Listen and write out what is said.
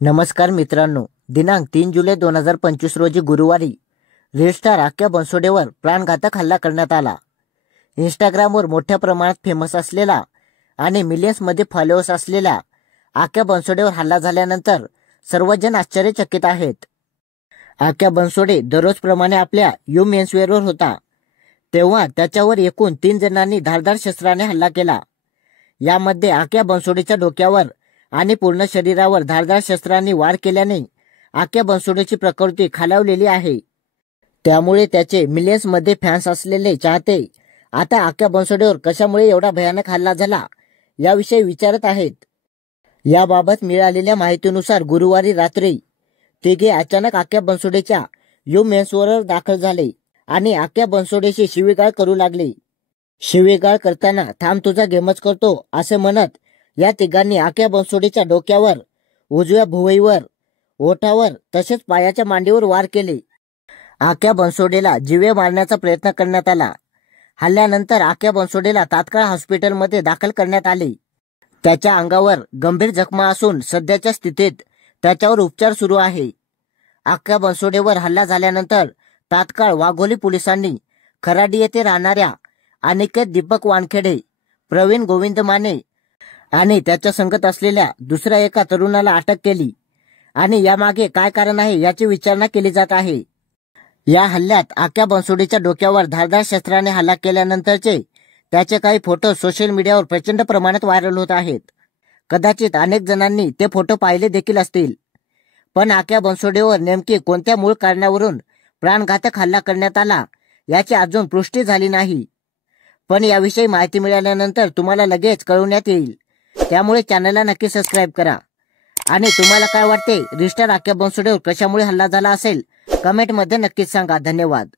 नमस्कार मित्रांनो, दिनांक 3 जुलै 2025 रोजी गुरुवारी रील स्टार आक्या बनसोडेवर प्राणघातक हल्ला करण्यात आला। इंस्टाग्रामवर मोठ्या प्रमाणात फेमस असलेला आणि मिलियन्समध्ये फॉलोअर्स असलेल्या आक्या बनसोडेवर हल्ला झाल्यानंतर सर्वजण आश्चर्यचकित आहेत। आक्या बनसोडे दररोजप्रमाणे आपल्या यू मेन्सवेअरवर होता, तेव्हा त्याच्यावर एकूण 3 जणांनी धारदार शस्त्राने हल्ला केला। यामध्ये आक्या बनसोडेच्या डोक्यावर आणि पूर्ण शरीरावर धारदार शस्त्रांनी वार केल्याने आक्या बनसोडेची प्रकृती खालावलेली आहे। त्यामुळे त्याचे मिलियन्समध्ये फॅन्स असलेले चाहते आता आक्या बनसोडेवर कशामुळे एवढा भयानक हल्ला झाला याविषयी विचारत आहेत। याबाबत मिळालेल्या माहितीनुसार गुरुवारी रात्री तिघे अचानक आक्या बनसोडेच्या यू मेन्सवेअरवर दाखल झाले आणि आक्या बनसोडेशी शिवीगाळ करू लागले। शिवीगाळ करताना थांब तुझा गेमच करतो असे म्हणत या तिघांनी आक्या बनसोडेच्या डोक्यावर, उजव्या भुवईवर, ओठावर तसेच पायाच्या मांडीवर वार केले। आक्या बनसोडेला जीवे मारण्याचा प्रयत्न करण्यात आला। हल्ल्यानंतर आक्या बनसोडेला तात्काळ हॉस्पिटलमध्ये दाखल करण्यात आले। त्याच्या अंगावर गंभीर जखमा असून सध्याच्या स्थितीत त्याच्यावर उपचार सुरू आहे। आक्या बनसोडेवर हल्ला झाल्यानंतर तात्काळ वाघोली पोलिसांनी खराडी येथे राहणाऱ्या अनिकेत दीपक वानखेडे, प्रवीण गोविंद माने आणि त्याच्या संगत असलेल्या दुसऱ्या एका तरुणाला अटक केली आणि यामागे काय कारण आहे याची विचारणा केली जात आहे। या हल्ल्यात आक्या बनसोडेच्या डोक्यावर धारदार शस्त्राने हल्ला केल्यानंतरचे त्याचे काही फोटो सोशल मीडियावर प्रचंड प्रमाणात व्हायरल होत आहेत। कदाचित अनेक जणांनी ते फोटो पाहिले देखील असतील, पण आक्या बनसोडेवर नेमकी कोणत्या मूळ कारणावरून प्राणघातक हल्ला करण्यात आला याची अजून पुष्टी झाली नाही। पण याविषयी माहिती मिळाल्यानंतर तुम्हाला लगेच कळवण्यात येईल, त्यामुळे चॅनलला नक्की सबस्क्राईब करा। आणि तुम्हाला काय वाटते रील स्टार आक्या बनसोडेवर कशामुळे हल्ला झाला असेल कमेंटमध्ये नक्कीच सांगा। धन्यवाद।